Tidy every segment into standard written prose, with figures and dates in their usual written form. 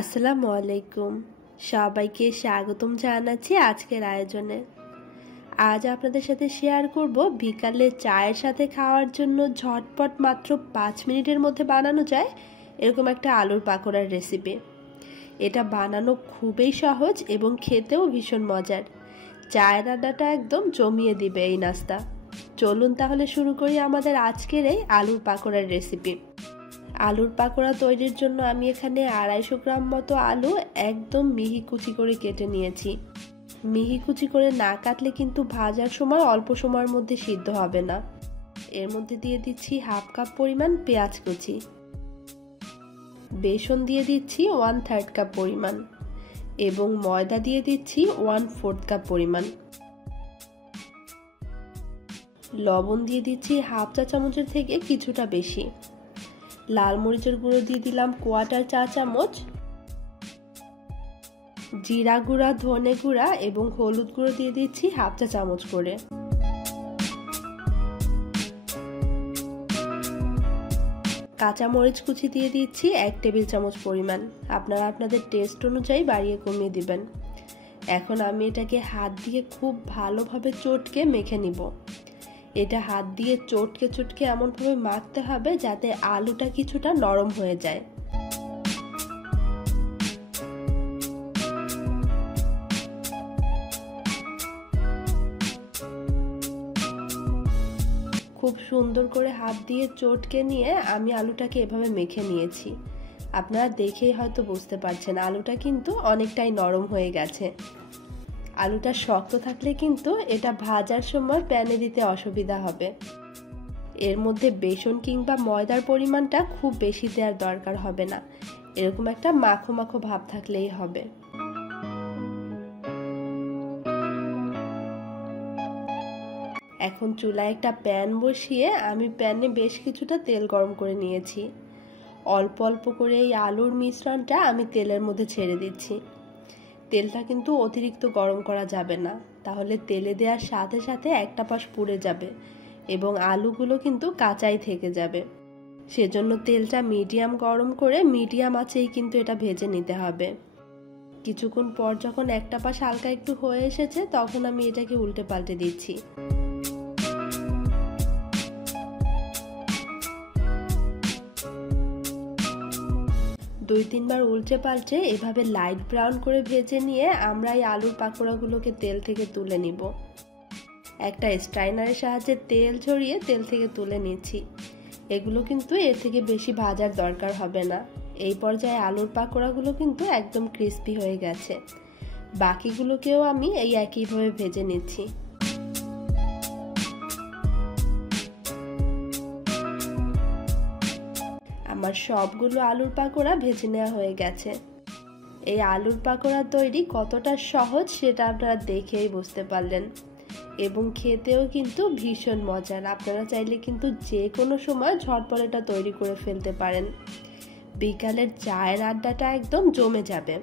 আসসালামু আলাইকুম। সবাইকে স্বাগতম জানাচ্ছি আজকের আয়োজনে। আজ আপনাদের সাথে শেয়ার করব বিকালে চায়ের সাথে খাওয়ার জন্য ঝটপট মাত্র 5 মিনিটের মধ্যে বানানো যায় এরকম একটা আলুর পাকোড়ার রেসিপি। এটা বানানো খুবই সহজ এবং খেতেও ভীষণ মজার। চায়ের আড্ডাটা একদম জমিয়ে দিবে এই নাস্তা। চলুন তাহলে শুরু করি আমাদের আজকের এই আলুর পাকোড়ার রেসিপি। আলুর পাকোড়া তৈরির জন্য আমি এখানে 250 গ্রাম মতো আলু একদম মিহি কুচি করে কেটে নিয়েছি। মিহি কুচি করে না কাটলে কিন্তু ভাজার সময় অল্প সময়ের মধ্যে সিদ্ধ হবে না। এর মধ্যে দিয়ে দিচ্ছি হাফ কাপ পরিমাণ পেঁয়াজ কুচি, বেসন দিয়ে দিচ্ছি 1/3 কাপ পরিমাণ এবং ময়দা দিয়ে দিচ্ছি 1/4 কাপ পরিমাণ। লবণ দিয়ে দিচ্ছি হাফ চা চামচের থেকে কিছুটা বেশি। লাল মরিচের গুঁড়ো দিয়ে দিলাম 1/4 চা চামচ, জিরা গুঁড়া, ধনে গুঁড়া এবং হলুদ গুঁড়ো দিয়ে দিচ্ছি হাফ চা চামচ করে। কাঁচা মরিচ কুচি দিয়ে দিচ্ছি 1 টেবিল চামচ পরিমাণ। আপনারা আপনাদের টেস্ট অনুযায়ী বাড়িয়ে কমিয়ে দিবেন। এখন আমি এটাকে হাত দিয়ে খুব ভালোভাবে চটকে মেখে নিব। এটা হাত দিয়ে চটকে চটকে এমনভাবে মাখতে হবে যাতে আলুটা কিছুটা নরম হয়ে যায়। খুব সুন্দর করে হাত দিয়ে চটকে নিয়ে আমি আলুটাকে এভাবে মেখে নিয়েছি। আপনারা দেখেই হয়তো বুঝতে পারছেন আলুটা কিন্তু অনেকটাই নরম হয়ে গেছে। আলুটা শক্ত থাকলে কিন্তু এটা ভাজার সময় প্যানে দিতে অসুবিধা হবে। এর মধ্যে বেসন কিংবা ময়দার পরিমাণটা খুব বেশি দেওয়ার দরকার হবে না, এরকম একটা মাখো মাখো ভাব থাকলেই হবে। এখন চুলায় একটা প্যান বসিয়ে আমি প্যানে বেশ কিছুটা তেল গরম করে নিয়েছি। অল্প অল্প করে এই আলুর মিশ্রণটা আমি তেলের মধ্যে ছেড়ে দিচ্ছি। তেলটা কিন্তু অতিরিক্ত গরম করা যাবে না, তাহলে তেলে দেওয়ার সাথে সাথে একটা পাশ পুড়ে যাবে এবং আলুগুলো কিন্তু কাঁচাই থেকে যাবে। সেজন্য তেলটা মিডিয়াম গরম করে মিডিয়াম আঁচেই কিন্তু এটা ভেজে নিতে হবে। কিছুক্ষণ পর যখন একটা পাশ হালকা একটু হয়ে এসেছে তখন আমি এটাকে উল্টে পাল্টে দিচ্ছি। দুই তিনবার উল্টে পাল্টে এভাবে লাইট ব্রাউন করে ভেজে নিয়ে আমরা এই আলুর পাকোড়াগুলোকে তেল থেকে তুলে নিব। একটা স্ট্রাইনারের সাহায্যে তেল ছড়িয়ে তেল থেকে তুলে নিচ্ছি। এগুলো কিন্তু এর থেকে বেশি ভাজার দরকার হবে না। এই পর্যায়ে আলুর পাকোড়াগুলো কিন্তু একদম ক্রিস্পি হয়ে গেছে। বাকিগুলোকেও আমি এই একইভাবে ভেজে নিচ্ছি। আমার সবগুলো আলুর পাকোড়া ভেজে নেওয়া হয়ে গেছে। এই আলুর পাকোড়া তৈরি কতটা সহজ সেটা আপনারা দেখেই বুঝতে পারলেন এবং খেতেও কিন্তু ভীষণ মজার। আপনারা চাইলে কিন্তু যে কোনো সময় ঝটপট এটা তৈরি করে ফেলতে পারেন। বিকালের চায়ের আড্ডাটা একদম জমে যাবে,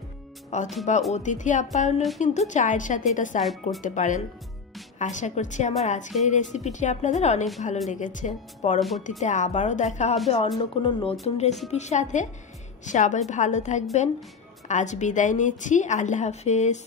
অথবা অতিথি আপ্যায়নেও কিন্তু চায়ের সাথে এটা সার্ভ করতে পারেন। আশা করছি আমার আজকের এই রেসিপিটি আপনাদের অনেক ভালো লেগেছে। পরবর্তীতে আবারও দেখা হবে অন্য কোনো নতুন রেসিপির সাথে। সবাই ভালো থাকবেন। আজ বিদায় নিচ্ছি। আল্লাহ হাফেজ।